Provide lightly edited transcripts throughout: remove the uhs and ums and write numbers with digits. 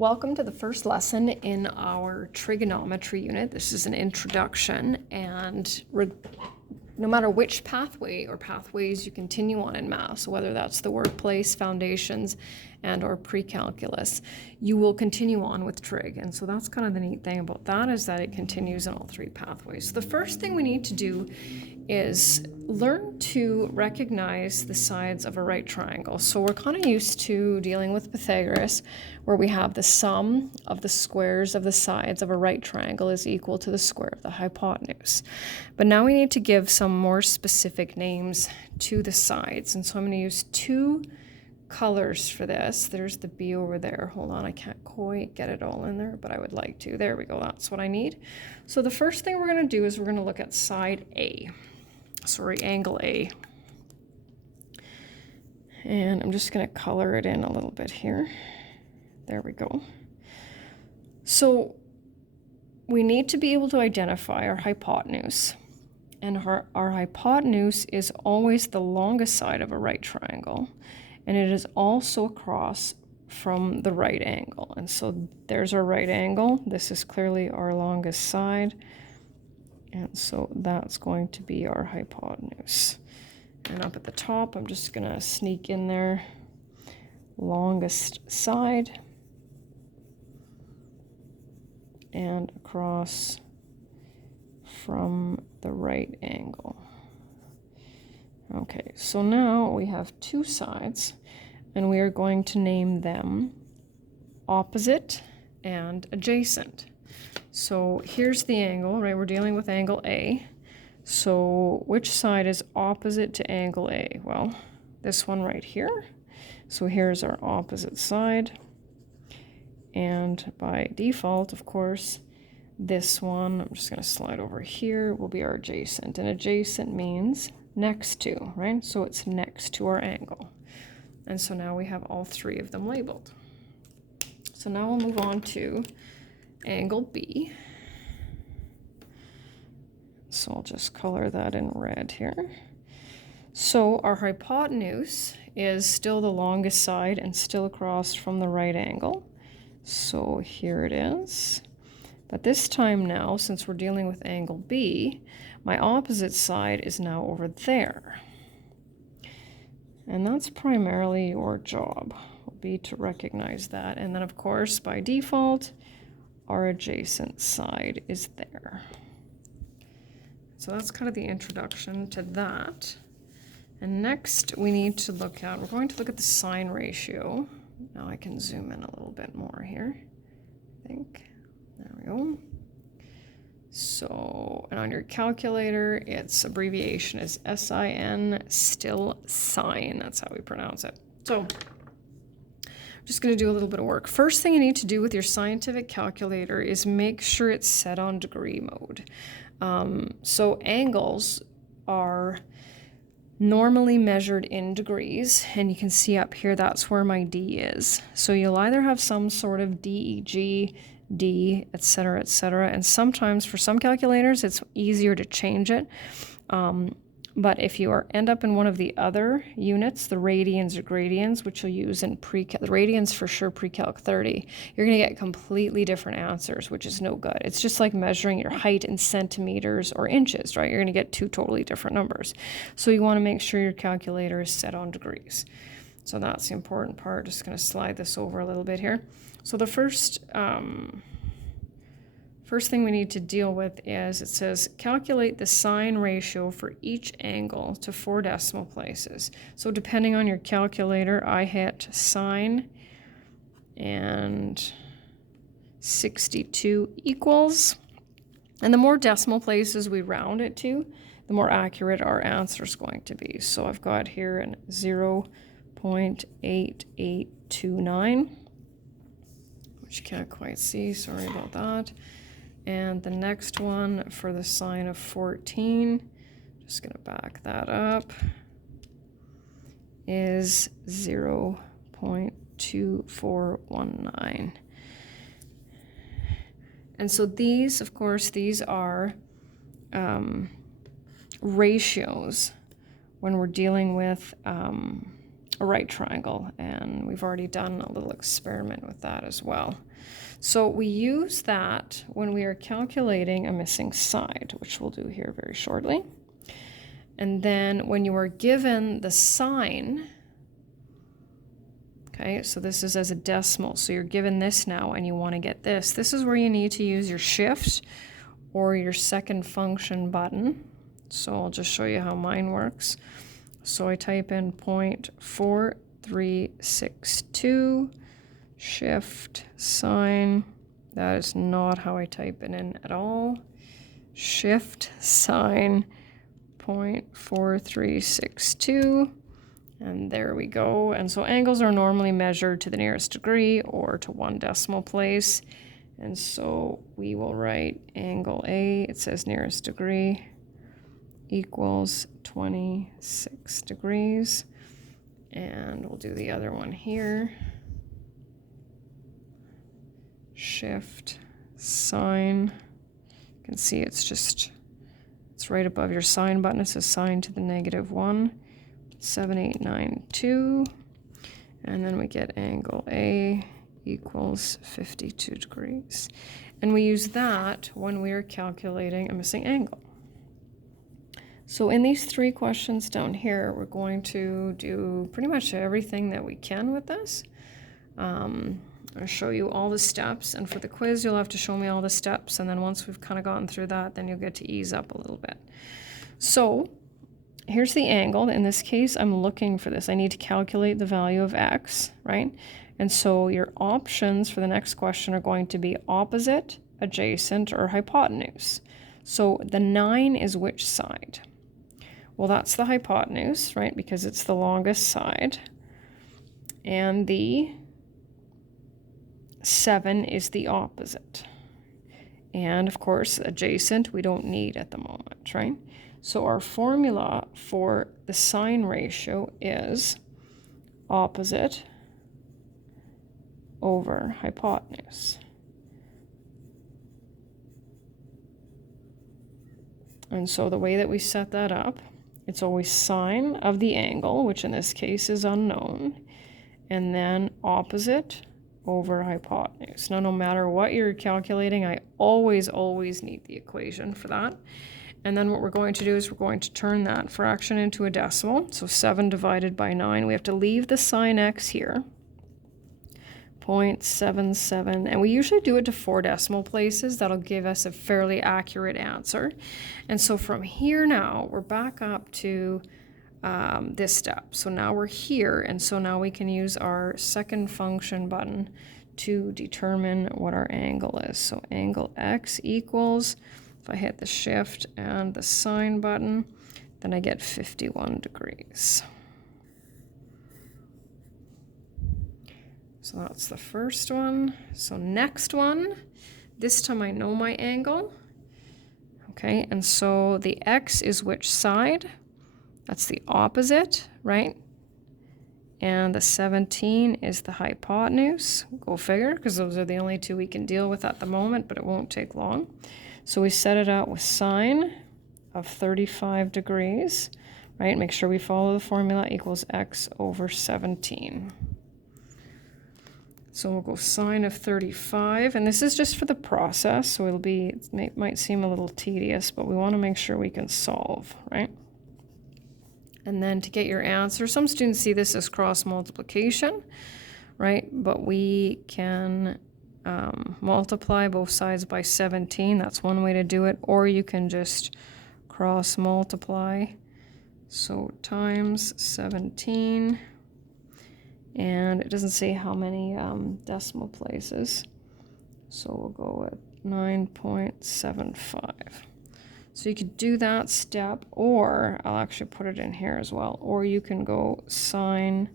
Welcome to the first lesson in our trigonometry unit. This is an introduction, and no matter which pathway or pathways you continue on in math, so whether that's the workplace, foundations, and or pre-calculus, you will continue on with trig. And so that's kind of the neat thing about that, is that it continues in all three pathways. So the first thing we need to do is learn to recognize the sides of a right triangle. So we're kind of used to dealing with Pythagoras, where we have the sum of the squares of the sides of a right triangle is equal to the square of the hypotenuse. But now we need to give some more specific names to the sides. And so I'm going to use two colors for this. There's the B over there. Hold on, I can't quite get it all in there, but I would like to. There we go, that's what I need. So the first thing we're going to do is we're going to look at side A. Sorry, angle A. And I'm just going to color it in a little bit here. There we go. So we need to be able to identify our hypotenuse. And our hypotenuse is always the longest side of a right triangle. And it is also across from the right angle. And so there's our right angle. This is clearly our longest side. And so that's going to be our hypotenuse. And up at the top, I'm just going to sneak in there longest side and across from the right angle. Okay, so now we have two sides, and we are going to name them opposite and adjacent. So here's the angle, right? We're dealing with angle A. So which side is opposite to angle A? Well, this one right here. So here's our opposite side. And by default, of course, this one, I'm just going to slide over here, will be our adjacent. And adjacent means next to, right? So it's next to our angle. And so now we have all three of them labeled. So now we'll move on to angle B. So I'll just color that in red here. So our hypotenuse is still the longest side and still across from the right angle. So here it is. But this time now, since we're dealing with angle B, my opposite side is now over there. And that's primarily your job, will be to recognize that. And then of course, by default, our adjacent side is there. So that's kind of the introduction to that. And next we need to look at, we're going to look at the sine ratio. Now I can zoom in a little bit more here, I think. There we go. So, and on your calculator, its abbreviation is SIN, still sine. That's how we pronounce it. So, I'm just going to do a little bit of work. First thing you need to do with your scientific calculator is make sure it's set on degree mode. So angles are normally measured in degrees, and you can see up here that's where my D is. So you'll either have some sort of DEG, D, etc., etc., and sometimes for some calculators it's easier to change it. But if you end up in one of the other units, the radians or gradients, which you'll use in the radians for sure, pre-calc 30, you're going to get completely different answers, which is no good. It's just like measuring your height in centimeters or inches, right? You're going to get two totally different numbers. So you want to make sure your calculator is set on degrees. So that's the important part. Just going to slide this over a little bit here. So the first thing we need to deal with is, it says calculate the sine ratio for each angle to 4 decimal places. So depending on your calculator, I hit sine and 62 equals. And the more decimal places we round it to, the more accurate our answer is going to be. So I've got here an 0.8829, which you can't quite see, sorry about that. And the next one for the sine of 14, just going to back that up, is 0.2419. And so these, of course, these are ratios when we're dealing with a right triangle, and we've already done a little experiment with that as well. So we use that when we are calculating a missing side, which we'll do here very shortly. And then when you are given the sine, okay, so this is as a decimal, so you're given this now and you want to get this. This is where you need to use your shift or your second function button. So I'll just show you how mine works. So I type in 0.4362, shift, sine. That is not how I type it in at all. Shift, sine, 0.4362. And there we go. And so angles are normally measured to the nearest degree or to 1 decimal place. And so we will write angle A, it says nearest degree, equals 26 degrees. And we'll do the other one here. Shift, sine. You can see it's right above your sine button. It says sine to the -1, 7892. And then we get angle A equals 52 degrees. And we use that when we are calculating a missing angle. So in these 3 questions down here, we're going to do pretty much everything that we can with this. I'll show you all the steps, and for the quiz you'll have to show me all the steps, and then once we've kind of gotten through that, then you'll get to ease up a little bit. So here's the angle. In this case, I'm looking for this. I need to calculate the value of x, right? And so your options for the next question are going to be opposite, adjacent, or hypotenuse. So the 9 is which side? Well, that's the hypotenuse, right? Because it's the longest side. And the 7 is the opposite. And of course, adjacent we don't need at the moment, right? So our formula for the sine ratio is opposite over hypotenuse. And so the way that we set that up, it's always sine of the angle, which in this case is unknown, and then opposite over hypotenuse. Now, no matter what you're calculating, I always need the equation for that. And then what we're going to do is we're going to turn that fraction into a decimal. So 7 divided by 9. We have to leave the sine x here. 0.77. And we usually do it to 4 decimal places. That'll give us a fairly accurate answer. And so from here now, we're back up to this step. So now we're here, and so now we can use our second function button to determine what our angle is. So angle x equals, if I hit the shift and the sine button, then I get 51 degrees. So that's the first one. So next one, this time I know my angle. Okay, and so the x is which side? That's the opposite, right? And the 17 is the hypotenuse. Go figure, because those are the only 2 we can deal with at the moment, but it won't take long. So we set it out with sine of 35 degrees, right? Make sure we follow the formula, equals x over 17. So we'll go sine of 35, and this is just for the process, so it might seem a little tedious, but we want to make sure we can solve, right? And then to get your answer, some students see this as cross multiplication, right? But we can multiply both sides by 17. That's one way to do it. Or you can just cross multiply. So times 17. And it doesn't say how many decimal places. So we'll go with 9.75. So you could do that step, or I'll actually put it in here as well, or you can go sine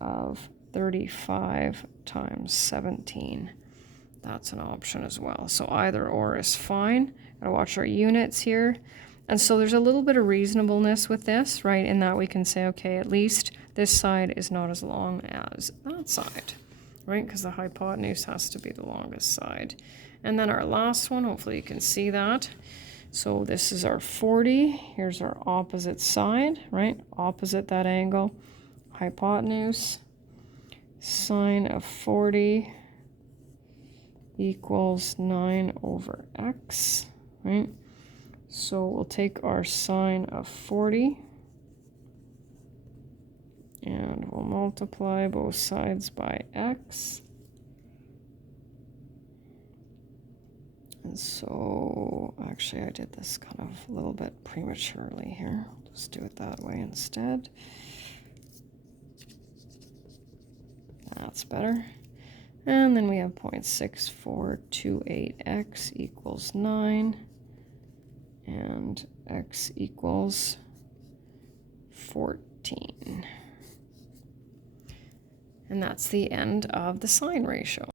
of 35 times 17. That's an option as well. So either or is fine. Gotta watch our units here. And so there's a little bit of reasonableness with this, right, in that we can say, okay, at least this side is not as long as that side, right, because the hypotenuse has to be the longest side. And then our last one, hopefully you can see that. So this is our 40. Here's our opposite side, right? Opposite that angle. hypotenuse. Sine of 40 equals 9 over x, right? So we'll take our sine of 40 and we'll multiply both sides by x. And so, actually I did this kind of a little bit prematurely here. Just do it that way instead. That's better. And then we have 0.6428x equals 9. And x equals 14. And that's the end of the sine ratio.